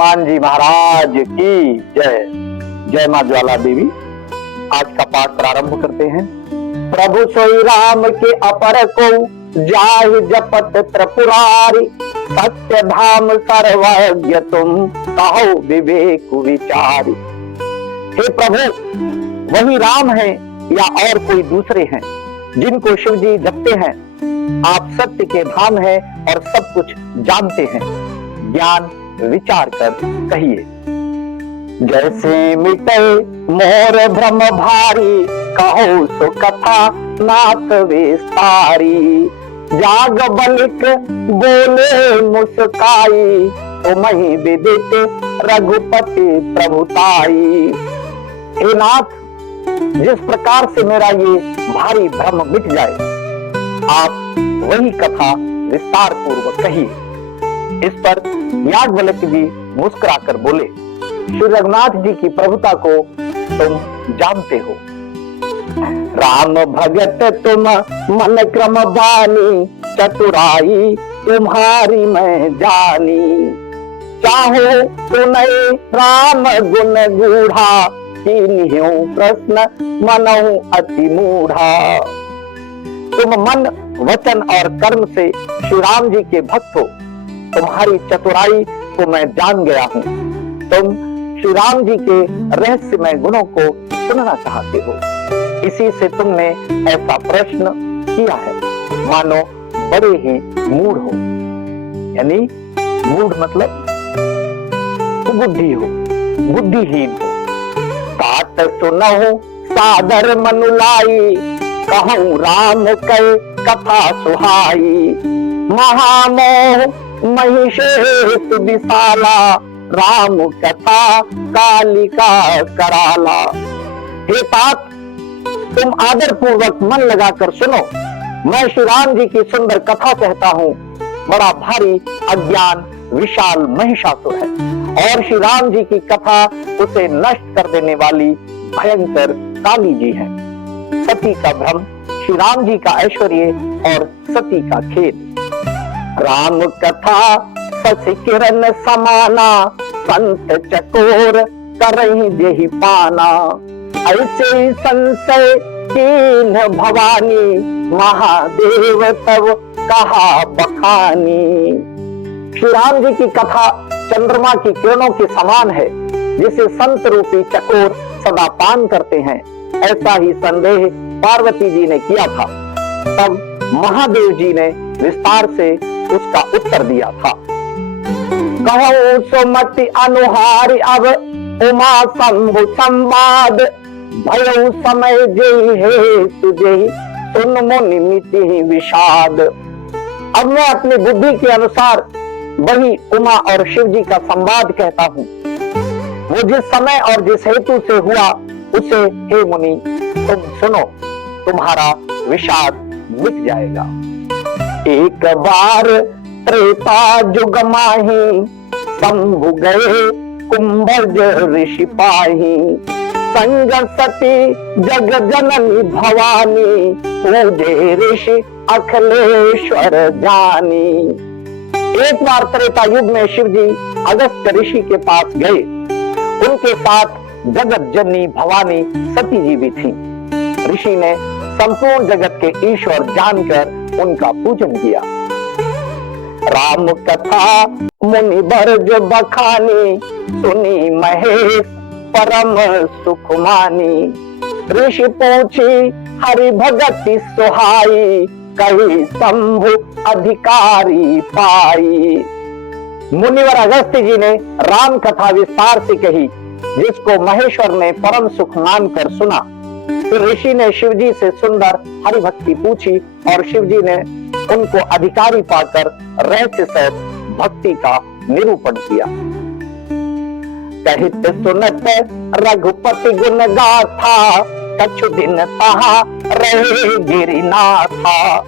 हनुमान जी महाराज की जय। जय मां ज्वाला देवी। आज का पाठ प्रारंभ करते हैं। प्रभु सोई राम के अपर को जाहि जपत त्रिपुरारी, सत्य धाम सर्वज्ञ तुम कहो विवेक विचारी। हे प्रभु, वही राम है या और कोई दूसरे हैं जिनको शिव जी जपते हैं? आप सत्य के धाम हैं और सब कुछ जानते हैं। ज्ञान विचार कर कहिए। जैसे मिटे मोर भ्रम भारी, कहो सो कथा नाथ विस्तारी। जाग बलिक बोले मुस्काई, तुम्हि विदित रघुपति प्रभुताई। हे नाथ, जिस प्रकार से मेरा ये भारी भ्रम मिट जाए, आप वही कथा विस्तार पूर्वक कहिए। इस पर याज्ञवल्क्य जी मुस्कुराकर बोले, श्री रघुनाथ जी की प्रभुता को तुम जानते हो। राम भगत तुम मन क्रम बानी, चतुराई तुम्हारी मैं जानी। चाहो सुनई राम गुण गूढ़ा, कीन्ह्यो प्रश्न मनहु अति मूढ़ा। तुम मन वचन और कर्म से श्री राम जी के भक्त हो। तुम्हारी चतुराई को मैं जान गया हूँ। तुम श्री राम जी के रहस्यमय गुणों को सुनना चाहते हो, इसी से तुमने ऐसा प्रश्न किया है, मानो बड़े ही मूढ़ हो। यानी मूढ़ मतलब बुद्धि हो, बुद्धिहीन हो। तात सुनहु सादर मनुलाई, कहूँ राम कै कथा सुहाई। महामोह महिषेश विशाला, राम कथा कालिका कराला। हे तात, तुम आदर पूर्वक मन लगाकर सुनो। मैं श्री राम जी की सुंदर कथा कहता हूँ। बड़ा भारी अज्ञान विशाल महिषासुर है और श्री राम जी की कथा उसे नष्ट कर देने वाली भयंकर काली जी है। सती का भ्रम, श्री राम जी का ऐश्वर्य और सती का खेद। राम कथा शशि किरण समाना, संत चकोर करहि जेहि पाना। ऐसे संशय कीन भवानी, महादेव तब कहा बखानी। श्री राम जी की कथा चंद्रमा की किरणों के समान है, जिसे संत रूपी चकोर सदा पान करते हैं। ऐसा ही संदेह पार्वती जी ने किया था। तब महादेव जी ने विस्तार से उसका उत्तर दिया था। कहो सुमति अनुहारी, अब उमा शंभु संवाद। भयउ समय जेहि हे तुझे, सुन मुनि मिटि विषाद। अब मैं अपनी बुद्धि के अनुसार वही उमा और शिव जी का संवाद कहता हूँ। वो जिस समय और जिस हेतु से हुआ, उसे हे मुनि तुम सुनो, तुम्हारा विषाद मिट जाएगा। एक बार त्रेता जुग माही, शंभु गए कुंभज ऋषि पाही। संग सती जग जननी भवानी, पूजे ऋषि अखिलेश्वर जानी। एक बार त्रेता युग में शिव जी अगस्त ऋषि के पास गए। उनके साथ जगत जननी भवानी सती जी भी थी। ऋषि ने संपूर्ण जगत के ईश्वर जानकर उनका पूजन किया। राम कथा मुनि बरज बखानी, सुनी महेश परम सुख मानी। ऋषि पूछी हरि भगति सुहाई, कही शंभु अधिकारी पाई। मुनिवर अगस्त जी ने राम कथा विस्तार से कही, जिसको महेश्वर ने परम सुख मानकर सुना। फिर ऋषि ने शिव जी से सुंदर हरि भक्ति पूछी और शिव जी ने उनको अधिकारी पाकर रहस्य सहित भक्ति का निरूपण किया। कहित सुनत रघुपति गुण गाथा, कछु दिन तहा रहे गिरिनाथा।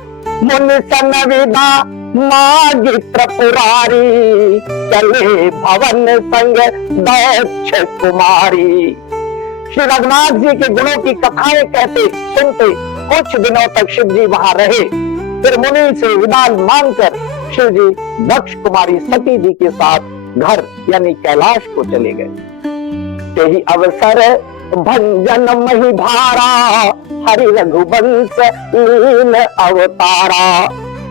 मुनि सन विदा मागी त्रिपुरारी, चले भवन संग दक्ष कुमारी। श्री रघुनाथ जी के गुणों की कथाएं कहते सुनते कुछ दिनों तक शिव जी वहां रहे। फिर मुनि से विदा मांगकर शिव जी दक्ष कुमारी सती जी के साथ घर यानी कैलाश को चले गए। यही अवसर भंजन मही भारा, हरि रघुवंश लीन अवतारा।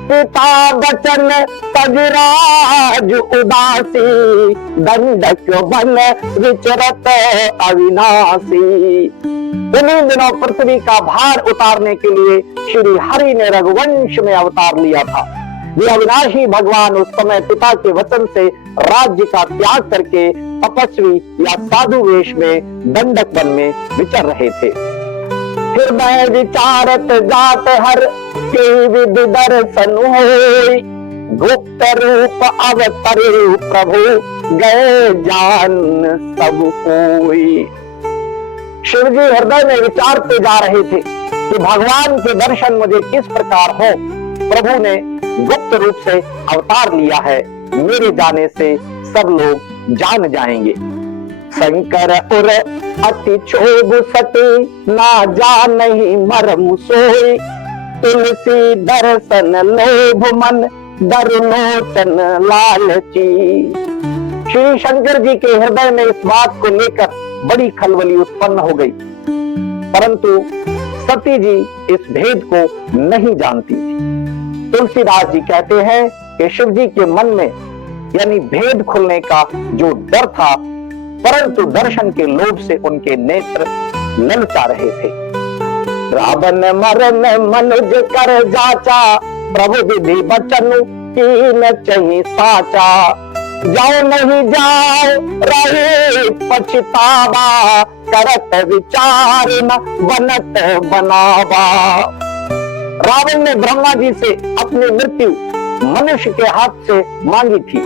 पिता बचन तजराज उदासी, दंडक वन विचरत अविनाशी। इन्हीं दिनों पृथ्वी का भार उतारने के लिए श्री हरि ने रघुवंश में अवतार लिया था। ये अविनाशी भगवान उस समय पिता के वचन से राज्य का त्याग करके तपस्वी या साधु वेश में दंडक वन में विचर रहे थे। हृदय विचारत जात हर के विद दर्शन होई, गुप्त रूप अवतरे प्रभु गए जान सब कोई। शिव जी हृदय में विचारते जा रहे थे कि भगवान के दर्शन मुझे किस प्रकार हो। प्रभु ने गुप्त रूप से अवतार लिया है, मेरे जाने से सब लोग जान जाएंगे। शंकर उर अति क्षोभ सती, ना जानहि मर्म सोई। तुलसी दर्शन लोभ मन, दरुलोचन लालची। श्री शंकर जी के हृदय में इस बात को लेकर बड़ी खलबली उत्पन्न हो गई, परंतु सती जी इस भेद को नहीं जानती थी। तुलसीदास जी कहते हैं कि शिव जी के मन में यानी भेद खुलने का जो डर था, परंतु दर्शन के लोभ से उनके नेत्र ललचा रहे थे। रावण मरण मनुज कर जाचा, प्रभु विधि बचन कीन चहि साचा। जाओ नहीं जाओ रहे पछतावा, करत विचार न बनत बनावा। रावण ने ब्रह्मा जी से अपनी मृत्यु मनुष्य के हाथ से मांगी थी।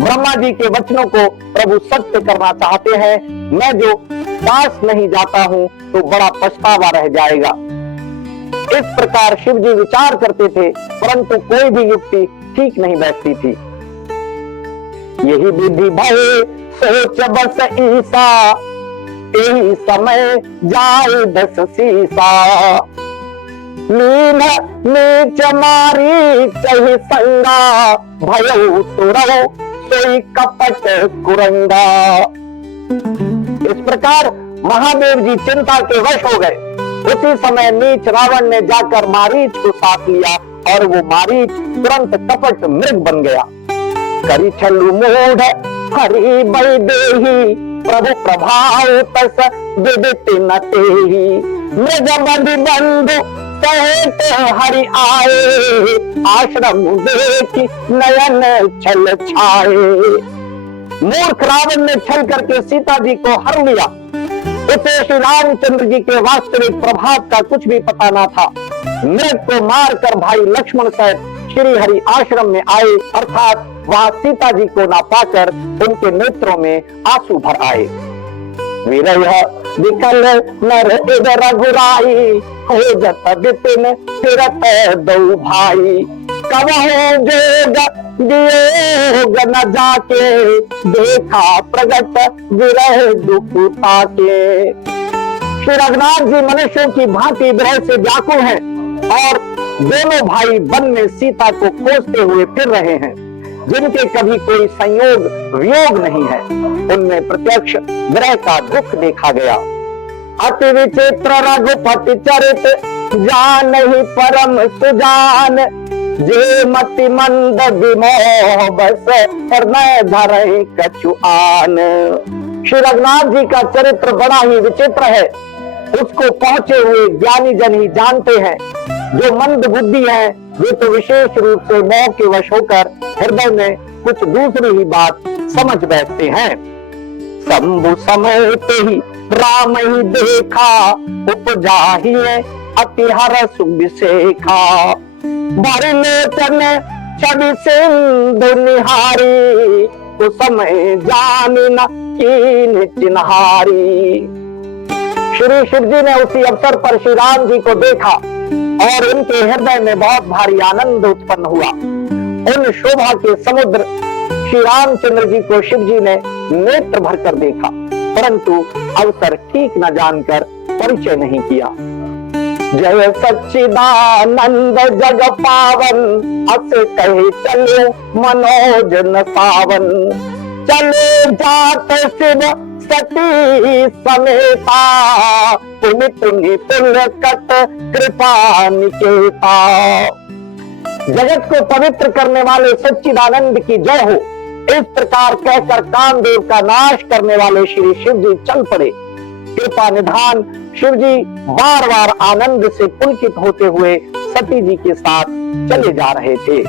ब्रह्मा जी के वचनों को प्रभु सत्य करना चाहते हैं। मैं जो पास नहीं जाता हूं तो बड़ा पछतावा रह जाएगा। इस प्रकार शिव जी विचार करते थे, परंतु कोई भी युक्ति ठीक नहीं बैठती थी। यही विधि भय सोच बस ईसा, यही समय जाए दस सीसा। लीन नीच मारी चहि संगा, भयो तुरौ सोई कपट कुरंगा। इस प्रकार महादेव जी चिंता के वश हो गए। उसी समय नीच रावण ने जाकर मारीच को साथ लिया और वो मारीच तुरंत कपट मृग बन गया। करी छलु मूढ़ हरि बल देहि, प्रभु प्रभाव तस विदित न तेहि। मृग बंधु बंधु सहित हरि आए, आश्रम देखि नयन छल छाए। मूर्ख रावण ने छल करके सीता जी को हर लिया। उसे श्री रामचंद्र जी के वास्तविक प्रभाव का कुछ भी पता न था। मृग को मारकर भाई लक्ष्मण सहित श्री हरि आश्रम में आए, अर्थात वहां सीता जी को ना पाकर उनके नेत्रों में आंसू भर आए। विरह विकल नर इद रघुराई, हो जत विपिन फिरत दो भाई। कवहु जोग वियोग न जाके, देखा प्रगट विरह दुख ताके। श्री रघुनाथ जी मनुष्यों की भांति विरह से व्याकुल हैं और दोनों भाई वन में सीता को खोजते हुए फिर रहे हैं, जिनके कभी कोई संयोग वियोग नहीं है। उनमें प्रत्यक्ष विरह का दुख देखा गया। अति विचित्र रघुपति चरित, जान ही परम सुजान। जे मति मंद विमोह बस, हृदय धरे कछुआन। श्री रघुनाथ जी का चरित्र बड़ा ही विचित्र है। उसको पहुंचे हुए ज्ञानी जन ही जानते हैं। जो मंद बुद्धि है वे तो विशेष रूप से मोह के वश होकर हृदय में कुछ दूसरी ही बात समझ बैठते हैं। शंभु समेत ही राम ही देखा, उपजा ही अति हरस विशेखा। भरलोचन छवि सिंधु निहारी, कुसमय जान न कीन चिन्हारी। श्री शिव जी ने उसी अवसर पर श्री राम जी को देखा और उनके हृदय में बहुत भारी आनंद उत्पन्न हुआ। उन शोभा के समुद्र श्री रामचंद्र जी को शिव जी ने नेत्र भरकर देखा, परंतु अवसर ठीक न जानकर परिचय नहीं किया। जय सच्चिदानंद जग पावन, अस कहे चलो मनोज न सावन। चले जात शिव सती समेता, पुनि पुनि पुलकत कृपा निकेता। जगत को पवित्र करने वाले सच्चिदानंद की जय हो, इस प्रकार कहकर कामदेव का नाश करने वाले श्री शिव जी चल पड़े। कृपा निधान शिव जी बार बार आनंद से पुलकित होते हुए सती जी के साथ चले जा रहे थे।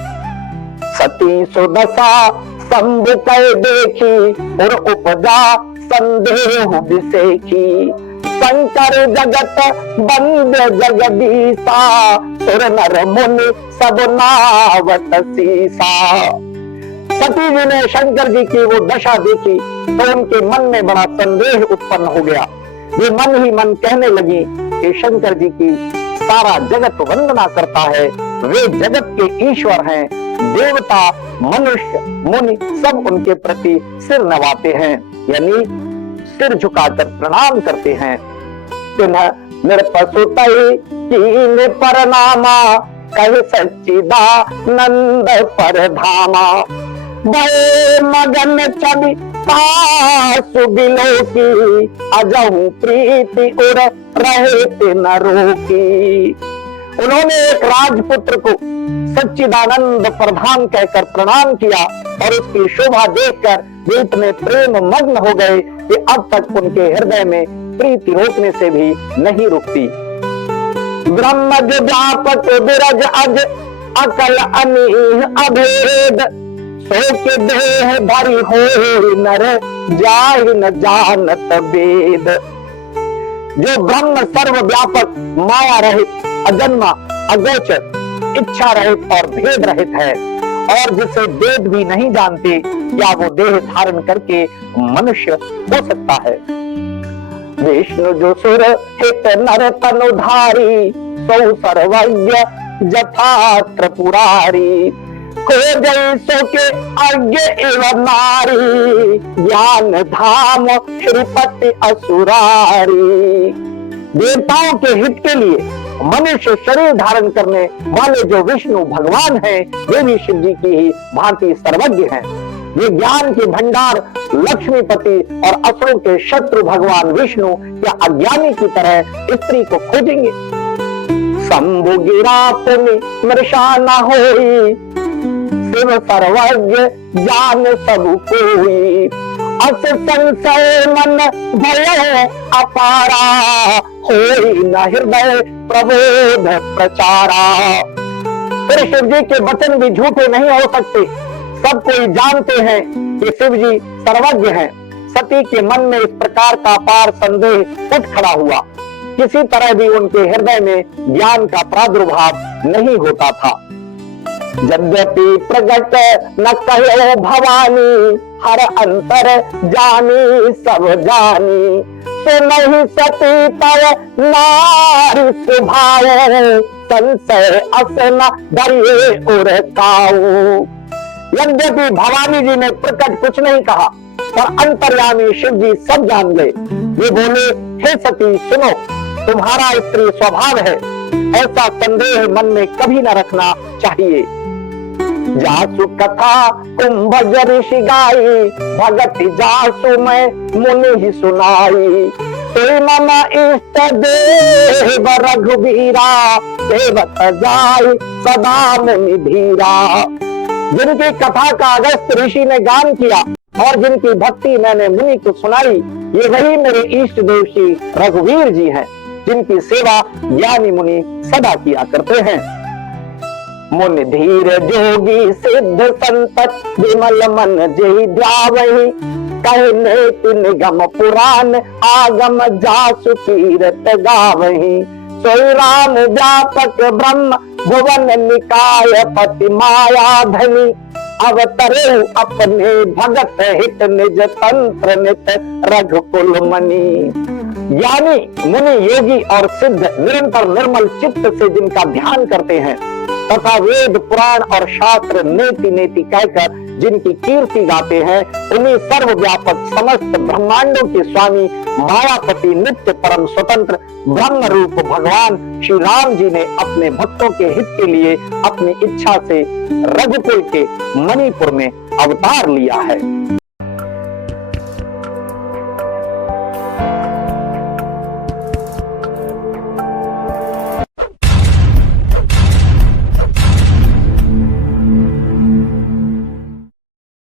सती सुदशा शंभु कै देखी, और उपजा संदेह विसेखी। शंकर जगत बंद जगदीसा, सुर नर मुनि सब नावत सीसा। सती जी ने शंकर जी की वो दशा देखी तो उनके मन में बड़ा संदेह उत्पन्न हो गया। वे मन ही मन कहने लगी कि शंकर जी की सारा जगत वंदना करता है, वे जगत के ईश्वर हैं, देवता मनुष्य मुनि सब उनके प्रति सिर नवाते हैं, यानी सिर झुकाकर प्रणाम करते हैं। तिन्ह निरपसुतहि कीन परनामा, कहि सच्चिदानंद परधामा। भय मगन छवि पासु बिलोकी, अजहु प्रीति उर रहे न रोकी। उन्होंने एक राजपुत्र को सच्चिदानंद प्रधान कहकर प्रणाम किया और उसकी शोभा देखकर वे इतने प्रेम मग्न हो गए कि अब तक उनके हृदय में प्रीति रोकने से भी नहीं रुकती। ब्रह्म व्यापक विरज अज, अकल अनीह अभेद, सो के देह धरि हो नर, जाहि न जानत वेद। जो ब्रह्म सर्वव्यापक माया रहित अजन्मा अगोचर इच्छा रहित और भेद रहित है, और जिसे वेद भी नहीं जानते, क्या वो देह धारण करके मनुष्य हो सकता है। विष्णु जो सुर हित नर तनुधारी, सौ सर्वज्ञ जथा त्रिपुरारी। खोजै सो के अज्ञ एवं नारी, ज्ञान धाम श्रीपति असुरारी। देवताओं के हित के लिए मनुष्य शरीर धारण करने वाले जो विष्णु भगवान हैं, वे भी शिव जी की ही भांति सर्वज्ञ हैं। वे ज्ञान के भंडार लक्ष्मीपति और असुरों के शत्रु भगवान विष्णु या अज्ञानी की तरह स्त्री को खोजेंगे। शंभु गिरा पुनि मृषा न होई, शिव सर्वज्ञ जान सब कोई। अस संशय मन भय अपारा, होई न हृदय प्रबोध प्रचारा। फिर शिव जी के वचन भी झूठे नहीं हो सकते। सब कोई जानते हैं कि शिव जी सर्वज्ञ हैं। सती के मन में इस प्रकार का अपार संदेह उठ खड़ा हुआ। किसी तरह भी उनके हृदय में ज्ञान का प्रादुर्भाव नहीं होता था। यद्यपि प्रगट न कहो भवानी, हर अंतर जानी सब जानी। सो नहीं सती तव नारी स्वभाव, संशय अस न डरिए उर काऊ। यद्यपि भवानी जी ने प्रकट कुछ नहीं कहा, पर अंतर्यामी शिव जी सब जान गए। वे बोले, हे सती सुनो, तुम्हारा स्त्री स्वभाव है, ऐसा संदेह मन में कभी न रखना चाहिए। जासु कथा कुंभज ऋषि गाई, भगत जासु मैं मुनि ही सुनाई। ते मम इष्ट देव रघुबीरा, सेवक जाय सदा मुनि धीरा। जिनकी कथा का अगस्त ऋषि ने गान किया और जिनकी भक्ति मैंने मुनि को सुनाई, ये वही मेरे इष्ट देव श्री रघुवीर जी हैं, जिनकी सेवा ज्ञानी मुनि सदा किया करते हैं। मुनि धीर जोगी सिद्ध संत, विमल मन जय ध्यावहि। कहने निगम पुराण, आगम जासु कीरत गावहि। सोई राम व्यापक ब्रह्म, भुवन निकाय पति माया धनी। अवतरे अपने भगत हित, निज तंत्र नित रघुकुल मणि। ज्ञानी मुनि योगी और सिद्ध निरंतर निर्मल चित्त से जिनका ध्यान करते हैं तथा वेद पुराण और शास्त्र नेति नेति कहकर जिनकी कीर्ति गाते हैं, उन्हीं सर्वव्यापक समस्त ब्रह्मांडों के स्वामी मायापति नित्य परम स्वतंत्र ब्रह्म रूप भगवान श्री राम जी ने अपने भक्तों के हित के लिए अपनी इच्छा से रघुकुल के मणिपुर में अवतार लिया है।